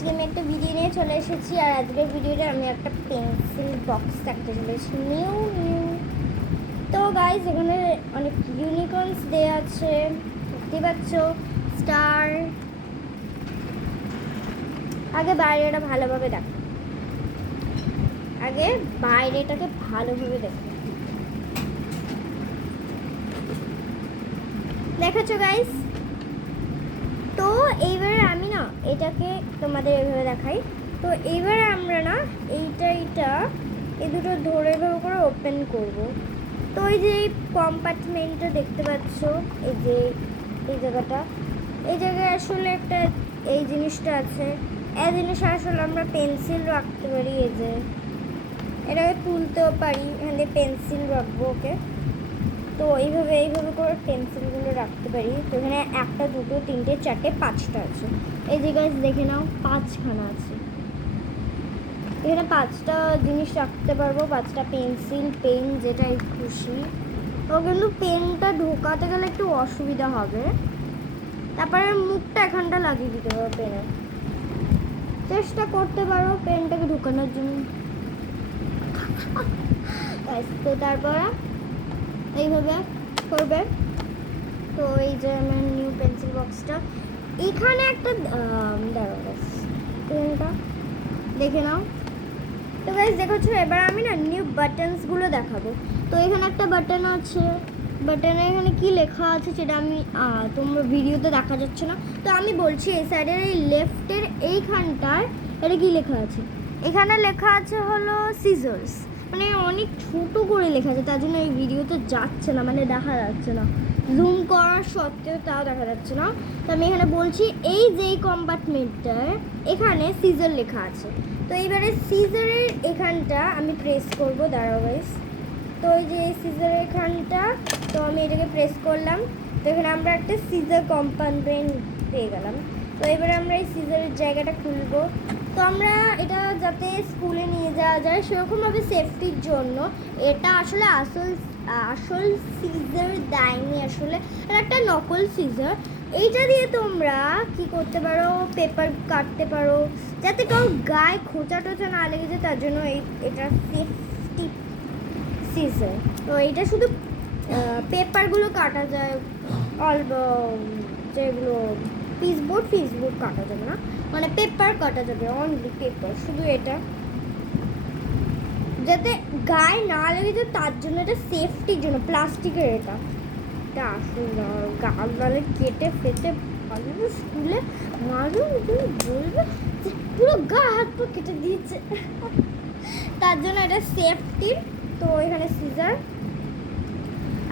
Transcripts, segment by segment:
আজকে আমি একটা ভিডিও নিয়ে চলে এসেছি। আর আজকের ভিডিওতে আমি একটা পেন্সিল বক্স দেখাতে চলে এসেছি, নিউ। তো গাইজ এখানে অনেক ইউনিকর্নস দেওয়া আছে, দেখতে পাচ্ছ, স্টার। আগে বাইরেটাকে ভালোভাবে দেখো, দেখাচ্ছ গাইজ। তো এইবারে আমি না এটাকে তোমাদের এভাবে দেখাই। তো এইবারে আমরা না এইটা এই দুটো ধরে এভাবে করে ওপেন করব। তো এই যে কম্পার্টমেন্টটা দেখতে পাচ্ছ, এই যে এই জায়গায় আসলে একটা এই জিনিসটা আছে। এই জিনিসটা আসলে আমরা পেন্সিল রাখতে পারি। এই যে এটাকে তুলতেও পারি, এখানে পেন্সিল রাখবো। ওকে, তো এইভাবে করে পেন্সিলগুলো রাখতে পারি। তো এখানে 1 2 3 4 5টা আছে। এই যে গাইস দেখে নাও, 5খানা আছে। এখানে 5টা জিনিস রাখতে পারবো, 5টা পেন্সিল, পেন, যেটাই খুশি। তো কিন্তু পেনটা ঢোকাতে গেলে একটু অসুবিধা হবে। তারপরে মুখটা এখানটা লাগিয়ে দিতে পারো পেনের। চেষ্টা করতে পারো পেনটাকে ঢোকানোর জন্য। তো তারপর এইভাবে করবে। তো এই যে আমার নিউ পেন্সিল বক্সটা, এখানে একটা পেনটা দেখে নাও। তো গাইস দেখছো, এবার আমি না নিউ বাটনসগুলো দেখাবো। তো এখানে একটা বাটন আছে, বাটনে এখানে কি লেখা আছে সেটা আমি তোমরা ভিডিওতে দেখা যাচ্ছে না। তো আমি বলছি, এই সাইডের এই লেফটের এইখানটার এটা কি লেখা আছে। এখানে লেখা আছে হলো সিজার্স, মানে অনেক ছোট করে লেখা আছে, তার জন্য এই ভিডিওতে যাচ্ছে না, মানে দেখা যাচ্ছে না। জুম করার সত্ত্বেও তাও দেখা যাচ্ছে না। তো আমি এখানে বলছি, এই যে কম্পার্টমেন্টটার এখানে সিজার লেখা আছে। তো এইবারে সিজারের এখানটা আমি প্রেস করবো, দাঁড়াও গাইস। তো এই যে সিজারের এখানটা, তো আমি এটাকে প্রেস করলাম। তো এখানে আমরা একটা সিজার কম্পার্টমেন্ট পেয়ে গেলাম। তো এবারে আমরা এই সিজারের জায়গাটা খুলবো। তো আমরা এটা যাতে স্কুলে নিয়ে যাওয়া যায় সেরকমভাবে সেফটির জন্য, এটা আসলে আসল সিজার দেয়নি, আসলে এটা একটা নকল সিজার। এইটা দিয়ে তোমরা কি করতে পারো, পেপার কাটতে পারো, যাতে কারো গায়ে খোঁচা টোচা না লেগে যায়, তার জন্য এটা সেফটি সিজার। তো এইটা শুধু পেপারগুলো কাটা যায়, অল্প যেগুলো পিসবোর্ড কাটা যাবে না, মানে পেপার কাটা যাবে, অনলি পেপার, শুধু এটা যাতে গায়ে না লেগে যায়, তার জন্য এটা সেফটির জন্য প্লাস্টিকের। এটা আসলে গাল গালে কেটে ফেটে ভালো স্কুলে মারুন, বলবে যে পুরো গা হাত পা কেটে দিয়েছে, তার জন্য এটা সেফটির। তো এখানে সিজার,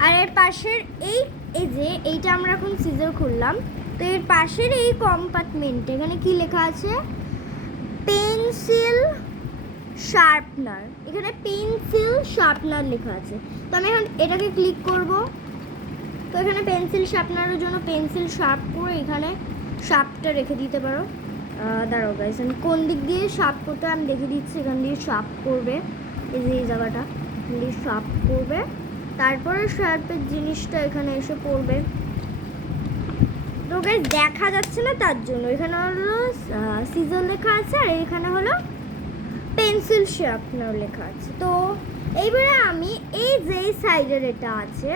আর এর পাশের এই যে এইটা আমরা এখন সিজার খুললাম। তো এর পাশের এই কম্পার্টমেন্টে এখানে কি লেখা আছে, পেন্সিল শার্পনার। এখানে পেন্সিল শার্পনার লেখা আছে। তো আমি এখন এটাকে ক্লিক করব। তো এখানে পেন্সিল শার্পনারের জন্য পেন্সিল শার্প করে এখানে শার্পটা রেখে দিতে পারো। দাঁড়াও গাইস, আমি কোন দিক দিয়ে শার্প করতে আমি দেখে দিচ্ছি। এখান দিয়ে শার্প করবে, এই যে এই জায়গাটা দিয়ে শার্প করবে, তারপরে শার্পের জিনিসটা এখানে এসে পড়বে। তো গাইস দেখা যাচ্ছে না, তার জন্য এখানে হলো সিজার লেখা আছে, আর এখানে হলো পেন্সিল শার্পনার লেখা আছে। তো এইবারে আমি এই যে সাইডের এটা আছে,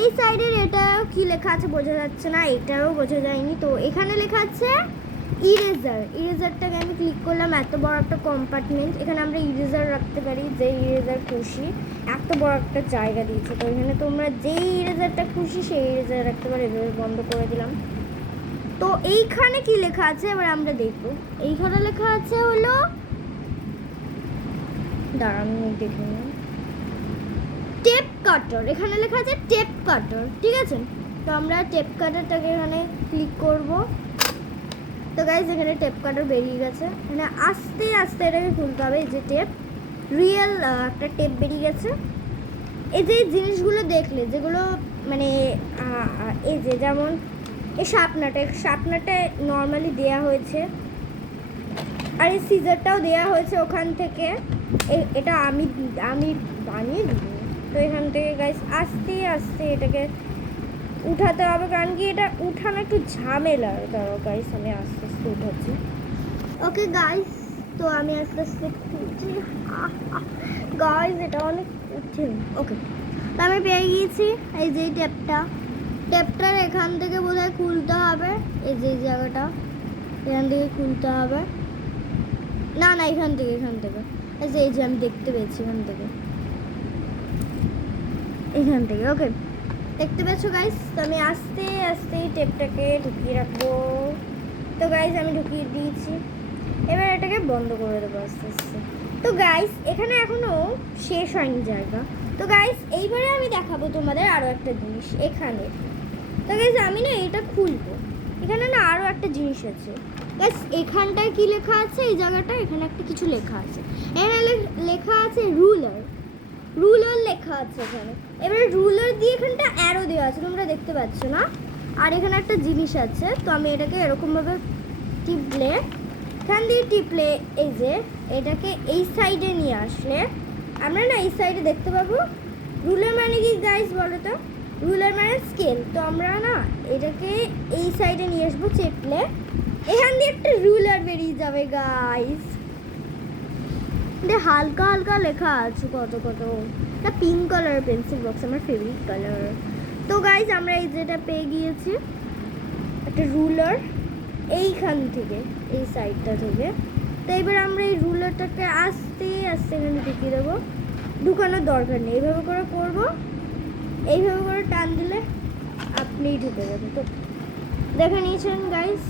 এই সাইডের এটা কি লেখা আছে বোঝা যাচ্ছে না, এটাও বোঝা যায়নি। তো এখানে লেখা আছে ইরেজারটাকে আমি ক্লিক করলাম। এত বড় একটা কম্পার্টমেন্ট, এখানে আমরা ইরেজার রাখতে পারি, যে ইরেজার খুশি, এত বড় একটা জায়গা দিয়েছে। তো এখানে তোমরা যেই ইরেজারটা খুশি সেই ইরেজার রাখতে পারো। এভাবে বন্ধ করে দিলাম। তো এইখানে কি লেখা আছে এবার আমরা দেখবো। এইখানে লেখা আছে হলো, দাঁড়ান দেখে নিন, টেপ কাটার। এখানে লেখা আছে টেপ কাটার, ঠিক আছে। তো আমরা টেপ কাটারটাকে এখানে ক্লিক করব। তো গাইজ এখানে টেপ কাটার বেরিয়ে গেছে। মানে আস্তে আস্তে এটাকে খুলতে হবে। এই যে টেপ, রিয়েল একটা টেপ বেরিয়ে গেছে। এই যে জিনিসগুলো দেখলে, যেগুলো মানে এই যে যেমন এই শার্পনারটা নর্মালি দেয়া হয়েছে, আর এই সিজারটাও দেয়া হয়েছে ওখান থেকে। এটা আমি বানিয়ে দিই। তো এখান থেকে গাইস আস্তে আস্তে এটাকে উঠাতে হবে, কারণ কি এটা উঠানো একটু ঝামেলা। দাঁড়াও গাইস, আমি আস্তে আস্তে উঠাচ্ছি। ওকে গাইস, তো আমি আস্তে আস্তে খুলছি। গাইস এটা অনেক কঠিন। ওকে, তো আমি পেয়ে গিয়েছি এই যে ট্যাপটার এখান থেকে বোধহয় খুলতে হবে। এই যে জায়গাটা, এখান থেকে খুলতে হবে। না না, এখান থেকে এই যে আমি দেখতে পেয়েছি এখান থেকে। ওকে, দেখতে পেয়েছো গাইস? তো আমি আস্তে আস্তে টেপটাকে ঢুকিয়ে রাখবো। তো গাইস আমি ঢুকিয়ে দিয়েছি, এবার এটাকে বন্ধ করে দেবো আস্তে আস্তে। তো গাইস এখানে এখনো শেষ হয়নি জায়গা। তো গাইস এইবারে আমি দেখাবো তোমাদের আরও একটা জিনিস এখানে। তো গাইস আমি না এটা খুলবো, এখানে না আরও একটা জিনিস আছে গাইস। এখানটায় কি লেখা আছে? এই জায়গাটা এখানে একটা কিছু লেখা আছে, এখানে লেখা আছে রুলার লেখা আছে এখানে। এবারে রুলার দিয়ে এখানটা অ্যারো দেওয়া আছে, তোমরা দেখতে পাচ্ছ না? আর এখানে একটা জিনিস আছে, তো আমি এটাকে এরকমভাবে টিপলে, এখান দিয়ে টিপলে এই যে এটাকে এই সাইডে নিয়ে আসলে আমরা না এই সাইডে দেখতে পাবো রুলার মানে কি গাইস বলো তো? রুলার মানে স্কেল। তো আমরা না এটাকে এই সাইডে নিয়ে আসবো, চেপলে এখান দিয়ে একটা রুলার বেরিয়ে যাবে গাইস। হালকা হালকা লেখা আছে কত এটা পিঙ্ক কালার পেন্সিল বক্স, আমার ফেভারিট কালার। তো গাইস আমরা এই যেটা পেয়ে গিয়েছি একটা রুলার এইখান থেকে, এই সাইডটা থেকে। তো এবার আমরা এই রুলারটাকে আস্তে আস্তে এখানে ঢুকিয়ে দেবো, ঢুকানোর দরকার নেই, এইভাবে করে করবো, এইভাবে করে টান দিলে আপনিই ঢুকে যাবে। তো দেখে নিয়েছেন গাইস,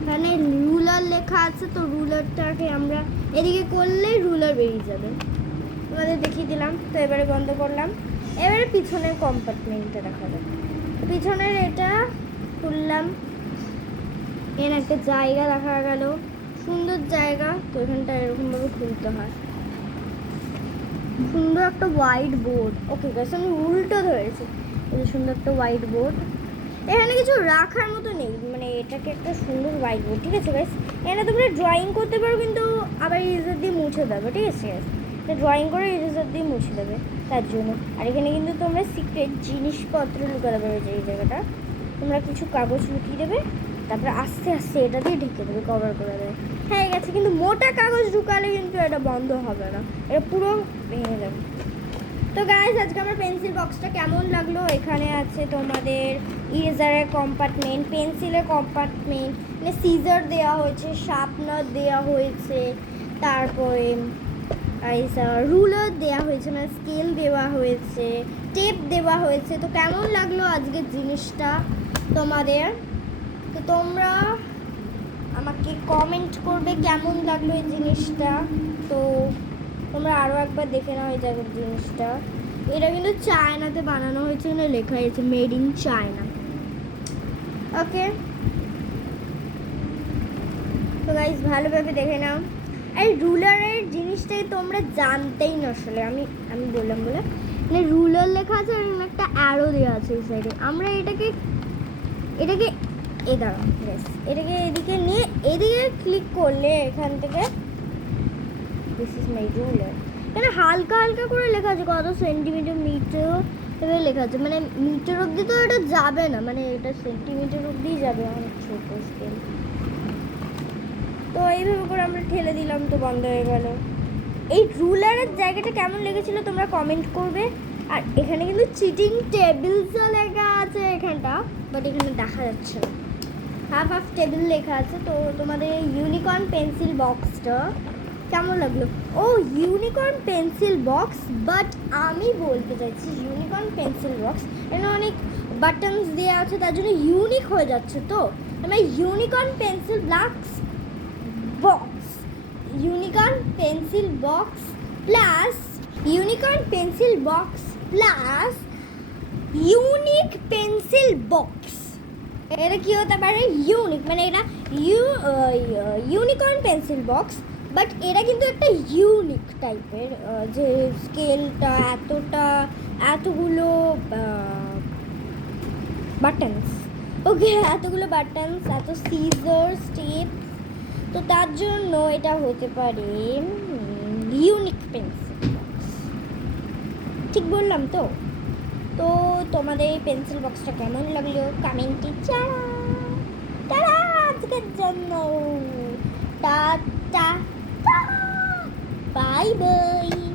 এখানে রুলার লেখা আছে। তো রুলারটাকে আমরা এদিকে করলে রুলার বেরিয়ে যাবে, তোমাদের দেখিয়ে দিলাম। তো এবারে বন্ধ করলাম, এবারে পিছনের কম্পার্টমেন্টটা দেখাবো। পিছনের এটা খুললাম, এর একটা জায়গা দেখা গেল, সুন্দর জায়গা। তো এখানটা এরকমভাবে খুলতে হয়, সুন্দর একটা হোয়াইট বোর্ড। ওকে গাইস আমি উল্টো ধরেছি, এই সুন্দর একটা হোয়াইট বোর্ড। এখানে কিছু রাখার মতো নেই, মানে এটাকে একটা সুন্দর হোয়াইট বোর্ড, ঠিক আছে গাইস? এখানে তোমরা ড্রয়িং করতে পারো, কিন্তু আবার ইরেজার দিয়ে মুছে দেবে, ঠিক আছে গাইস? ড্রয়িং করে ইরেজার দিয়ে মুছে দেবে তার জন্য। আর এখানে কিন্তু তোমরা সিক্রেট জিনিসপত্র লুকাতে পারবে, যে এই জায়গাটা তোমরা কিছু কাগজ লুকিয়ে দেবে, তারপরে আস্তে আস্তে এটা দিয়ে ঢেকে দেবে, কভার করে দেবে। হ্যাঁ গেছে, কিন্তু মোটা কাগজ ঢুকালে কিন্তু এটা বন্ধ হবে না, এটা পুরো ভেঙে যাবে। তো গাইস আজকে আমার পেন্সিল বক্সটা কেমন লাগলো? এখানে আছে তোমাদের ইরেজারের কম্পার্টমেন্ট, পেন্সিলের কম্পার্টমেন্ট, মানে সিজার দেওয়া হয়েছে, শার্পনার দেওয়া হয়েছে, তারপরে রুলার দেওয়া হয়েছে, মানে স্কেল দেওয়া হয়েছে, টেপ দেওয়া হয়েছে। তো কেমন লাগলো আজকের জিনিসটা তোমাদের? তো তোমরা আমাকে কমেন্ট করবে কেমন লাগলো এই জিনিসটা। তো তোমরা আরও একবার দেখে নাও এই জায়গার জিনিসটা। এটা কিন্তু চায়নাতে বানানো হয়েছে, না লেখা হয়েছে মেড ইন চায়না। ওকে, তো গাইস ভালোভাবে দেখে নাও। এই রুলারের জিনিসটাই তোমরা জানতেই না আসলে, আমি বললাম বলে, মানে রুলার লেখা আছে আর একটা অ্যারো দেওয়া আছে এই সাইডে। আমরা এটাকে দাঁড়াও ব্যাস, এটাকে এদিকে নিয়ে এদিকে ক্লিক করলে এখান থেকে দিস ইজ মাই রুলার। এখানে হালকা হালকা করে লেখা আছে কত সেন্টিমিটার, মিটার এভাবে লেখা আছে, মানে মিটার অবধি তো এটা যাবে না, মানে এটা সেন্টিমিটার অবধিই যাবে, অনেক ছোট স্কেল। তো এইভাবে করে আমরা ঠেলে দিলাম, তো বন্ধ হয়ে গেল। এই রুলারের জায়গাটা কেমন লেগেছিল তোমরা কমেন্ট করবে। আর এখানে কিন্তু চিটিং টেবিলসও লেখা আছে এখানটা, বাট এখানে দেখা যাচ্ছে না, হাফ টেবিল লেখা আছে। তো তোমাদের ইউনিকর্ন পেন্সিল বক্সটা কেমন লাগলো? ও ইউনিকর্ন পেন্সিল বক্স, বাট আমি বলতে চাইছি ইউনিকর্ন পেন্সিল বক্স এখানে অনেক বাটনস দেওয়া আছে, তার জন্য ইউনিক হয়ে যাচ্ছে। তো আমার unicorn pencil box unicorn pencil box plus unique pencil box, এটা কি হতে পারে? ইউনিক মানে এটা ইউনিকর্ন পেন্সিল বক্স, বাট এটা কিন্তু একটা ইউনিক টাইপের, যে স্কেলটা এতগুলো বাটনস, ওকে এতগুলো বাটনস, এত সিজার স্টেপ, তো তার জন্য এটা হতে পারে ইউনিক পেন্সিল বক্স। ঠিক বললাম তো? তো তোমাদের এই পেন্সিল বক্সটা কেমন লাগলো কমেন্টে জানাও আজকের জন্য। Tata, bye bye.